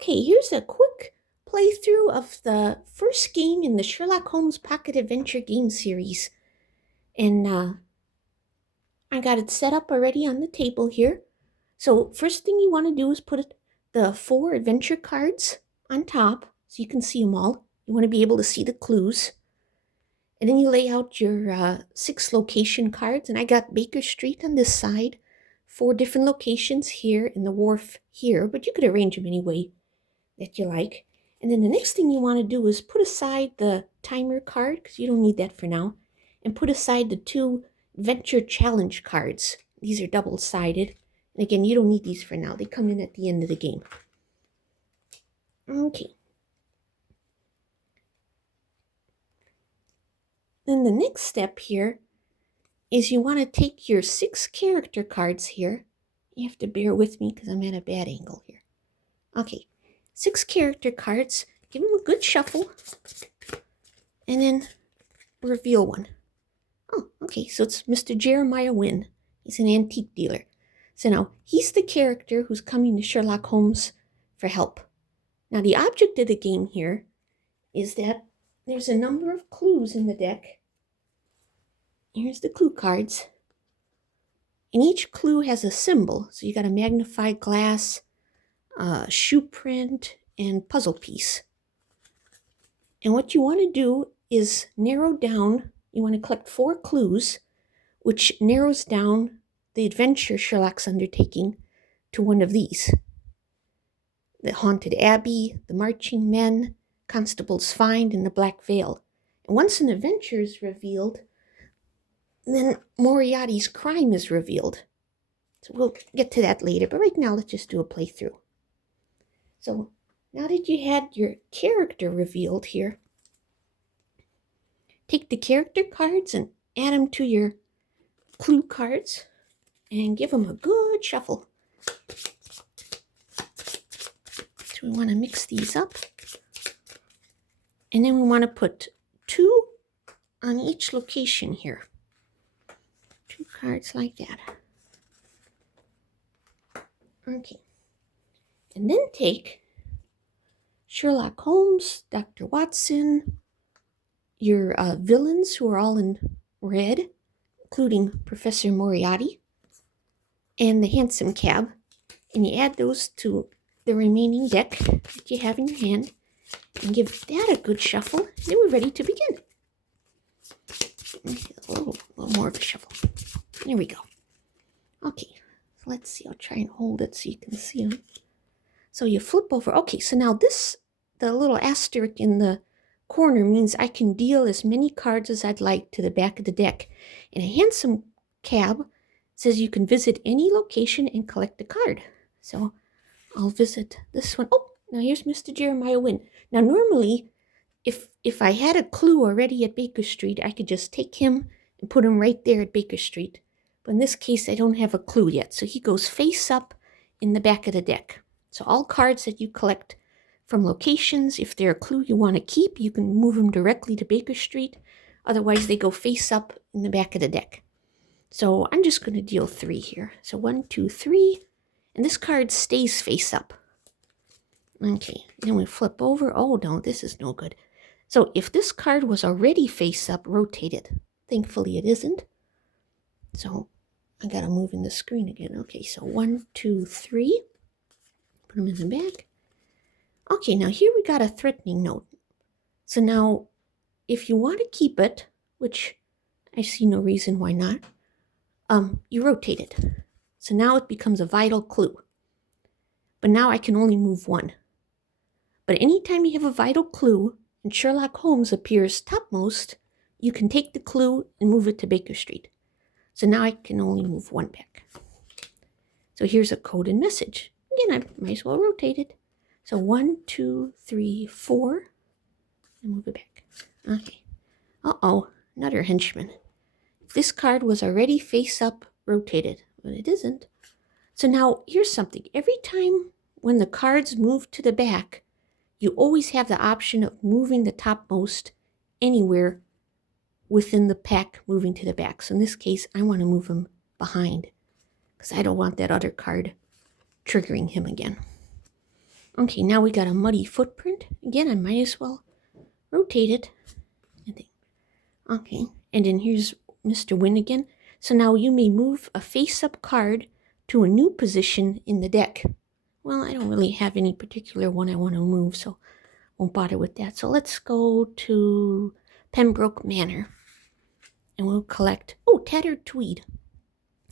Okay, here's a quick playthrough of the first game in the Sherlock Holmes Pocket Adventure game series. And I got it set up already on the table here. So first thing you want to do is put the 4 adventure cards on top so you can see them all. You want to be able to see the clues. And then you lay out your 6 location cards. And I got Baker Street on this side, 4 different locations here, and the wharf here. But you could arrange them any way that you like. And then the next thing you want to do is put aside the timer card, because you don't need that for now, and put aside the 2 Venture Challenge cards. These are double-sided. And again, you don't need these for now. They come in at the end of the game. Okay. Then the next step here is you want to take your 6 character cards here. You have to bear with me because I'm at a bad angle here. Okay. 6 character cards, give them a good shuffle, and then reveal one. Oh, okay, so it's Mr. Jeremiah Wynn. He's an antique dealer. So now, he's the character who's coming to Sherlock Holmes for help. Now, the object of the game here is that there's a number of clues in the deck. Here's the clue cards. And each clue has a symbol. So you got a magnifying glass, shoe print, and puzzle piece. And what you want to do is narrow down, you want to collect 4 clues, which narrows down the adventure Sherlock's undertaking to one of these. The Haunted Abbey, the Marching Men, Constable's Find, and the Black Veil. And once an adventure is revealed, then Moriarty's crime is revealed. So we'll get to that later, but right now let's just do a playthrough. So now that you had your character revealed here, take the character cards and add them to your clue cards and give them a good shuffle. So we want to mix these up. And then we want to put 2 on each location here. 2 cards like that. Okay. And then take Sherlock Holmes, Dr. Watson, your villains who are all in red, including Professor Moriarty, and the hansom cab, and you add those to the remaining deck that you have in your hand, and give that a good shuffle, and then we're ready to begin. A little more of a shuffle. There we go. Okay, so let's see. I'll try and hold it so you can see them. So you flip over. Okay, so now the little asterisk in the corner means I can deal as many cards as I'd like to the back of the deck. And a hansom cab says you can visit any location and collect a card. So I'll visit this one. Oh, now here's Mr. Jeremiah Wynn. Now normally, if I had a clue already at Baker Street, I could just take him and put him right there at Baker Street. But in this case, I don't have a clue yet. So he goes face up in the back of the deck. So all cards that you collect from locations, if they're a clue you want to keep, you can move them directly to Baker Street. Otherwise, they go face up in the back of the deck. So I'm just going to deal 3 here. So 1, 2, 3. And this card stays face up. Okay, then we flip over. Oh, no, this is no good. So if this card was already face up, rotate it. Thankfully, it isn't. So I got to move in the screen again. Okay, so 1, 2, 3. Put them in the back. Okay, now here we got a threatening note. So now, if you want to keep it, which I see no reason why not, you rotate it. So now it becomes a vital clue. But now I can only move 1. But anytime you have a vital clue and Sherlock Holmes appears topmost, you can take the clue and move it to Baker Street. So now I can only move 1 back. So here's a code and message. Again, I might as well rotate it. So 1, 2, 3, 4, and move it back. Okay. Uh-oh, another henchman. If this card was already face up, rotated, but it isn't. So now here's something. Every time when the cards move to the back, you always have the option of moving the topmost anywhere within the pack moving to the back. So in this case, I want to move him behind because I don't want that other card triggering him again. Okay, now we got a muddy footprint. Again, I might as well rotate it. Okay, and then here's Mr. Win again. So now you may move a face-up card to a new position in the deck. Well, I don't really have any particular one I want to move, so won't bother with that. So let's go to Pembroke Manor. And we'll collect, oh, Tattered Tweed.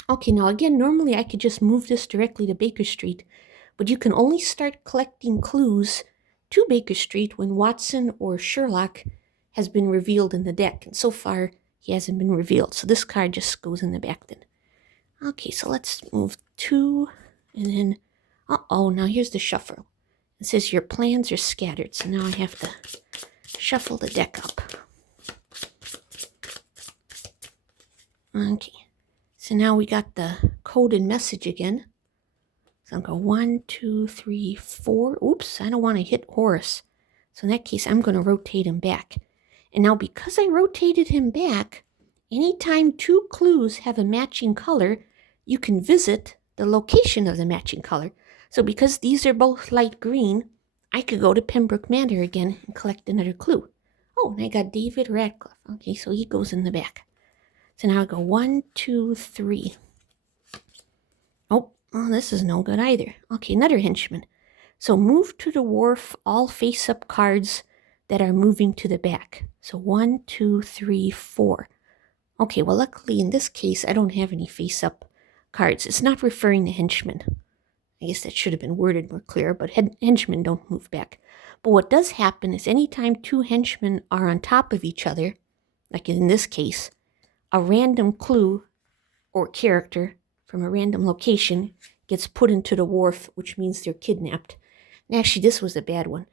Okay, now again, normally I could just move this directly to Baker Street, but you can only start collecting clues to Baker Street when Watson or Sherlock has been revealed in the deck. And so far, he hasn't been revealed. So this card just goes in the back then. Okay, so let's move 2, and then, uh-oh, now here's the shuffle. It says your plans are scattered, so now I have to shuffle the deck up. Okay, so now we got the coded message again. So I'll go 1, 2, 3, 4. Oops, I don't want to hit Horace. So in that case, I'm going to rotate him back. And now because I rotated him back, anytime 2 clues have a matching color, you can visit the location of the matching color. So because these are both light green, I could go to Pembroke Manor again and collect another clue. Oh, and I got David Radcliffe. Okay, so he goes in the back. So now I go 1, 2, 3. Oh, well, this is no good either. Okay, another henchman. So move to the wharf all face-up cards that are moving to the back. So 1, 2, 3, 4. Okay, well, luckily in this case, I don't have any face-up cards. It's not referring to henchmen. I guess that should have been worded more clear, but henchmen don't move back. But what does happen is anytime 2 henchmen are on top of each other, like in this case, a random clue or character from a random location gets put into the wharf, which means they're kidnapped. And actually, this was a bad one.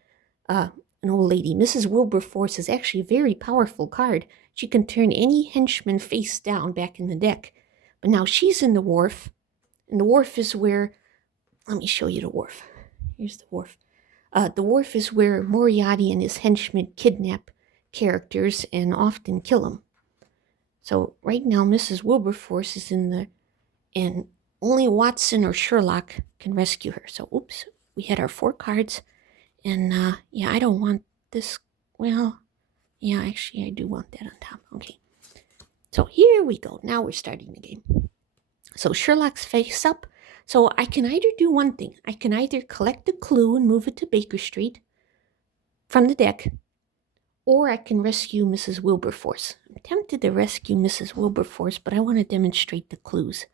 An old lady, Mrs. Wilberforce, is actually a very powerful card. She can turn any henchman face down back in the deck. But now she's in the wharf, and the wharf is where, let me show you the wharf. Here's the wharf. The wharf is where Moriarty and his henchmen kidnap characters and often kill them. So right now, Mrs. Wilberforce is in the, and only Watson or Sherlock can rescue her. So, oops, we had our 4 cards. And, yeah, I don't want this. Well, yeah, actually, I do want that on top. Okay. So here we go. Now we're starting the game. So Sherlock's face up. So I can either do one thing. I can either collect a clue and move it to Baker Street from the deck, or I can rescue Mrs. Wilberforce. I'm tempted to rescue Mrs. Wilberforce, but I want to demonstrate the clues.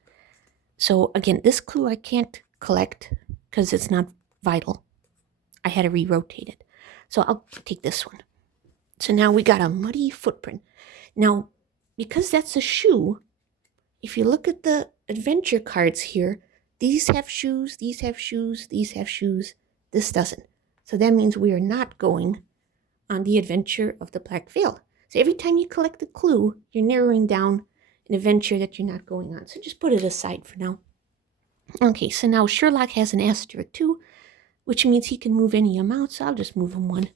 So again, this clue I can't collect because it's not vital. I had to re-rotate it. So I'll take this one. So now we got a muddy footprint. Now, because that's a shoe, if you look at the adventure cards here, these have shoes, these have shoes, these have shoes. This doesn't. So that means we are not going on the adventure of the Black Veil. So every time you collect a clue, you're narrowing down an adventure that you're not going on. So just put it aside for now. Okay, so now Sherlock has an asterisk too, which means he can move any amount, so I'll just move him 1.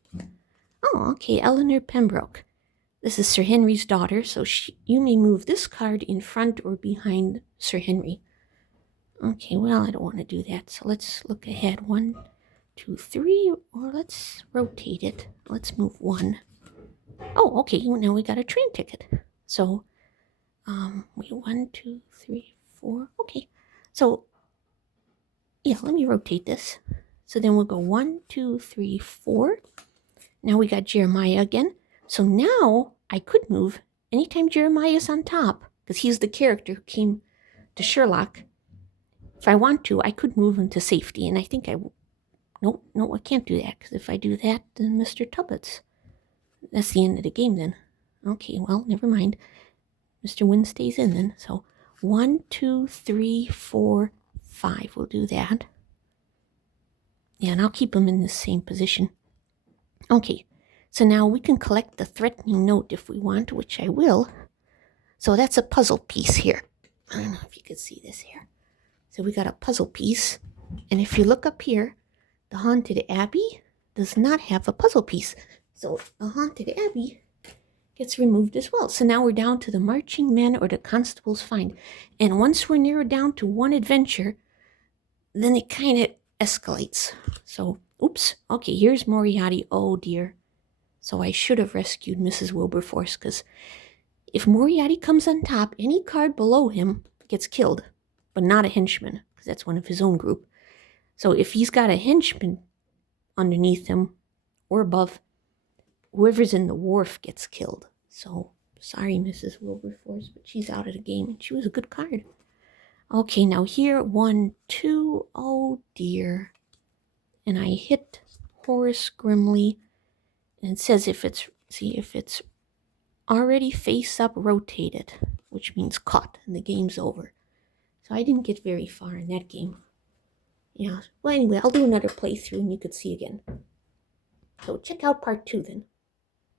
Oh, okay, Eleanor Pembroke. This is Sir Henry's daughter, so you may move this card in front or behind Sir Henry. Okay, well, I don't want to do that, so let's look ahead. 1, 2, 3, or let's rotate it. Let's move 1. Oh, okay, now we got a train ticket. So, 1, 2, 3, 4. Okay, so, yeah, let me rotate this. So then we'll go 1, 2, 3, 4. Now we got Jeremiah again. So now I could move anytime Jeremiah's on top, because he's the character who came to Sherlock. If I want to, I could move him to safety, and I think I will. No, I can't do that, because if I do that, then Mr. Tubbets. That's the end of the game then. Okay, well, never mind. Mr. Wynn stays in then. So 1, 2, 3, 4, 5. We'll do that. Yeah, and I'll keep him in the same position. Okay, so now we can collect the threatening note if we want, which I will. So that's a puzzle piece here. I don't know if you can see this here. So we got a puzzle piece. And if you look up here, the Haunted Abbey does not have a puzzle piece. So the Haunted Abbey gets removed as well. So now we're down to the marching men or the constable's find. And once we're narrowed down to one adventure, then it kind of escalates. So Oops. Okay, here's Moriarty. Oh, dear. So I should have rescued Mrs. Wilberforce, because if Moriarty comes on top, any card below him gets killed, but not a henchman, because that's one of his own group. So if he's got a henchman underneath him or above, whoever's in the wharf gets killed. So sorry, Mrs. Wilberforce, but she's out of the game, and she was a good card. Okay, now here, 1, 2, oh dear. And I hit Horace Grimley, and it says if it's already face up rotated, which means caught, and the game's over. So I didn't get very far in that game. Yeah, well anyway, I'll do another playthrough and you could see again. So check out part 2 then.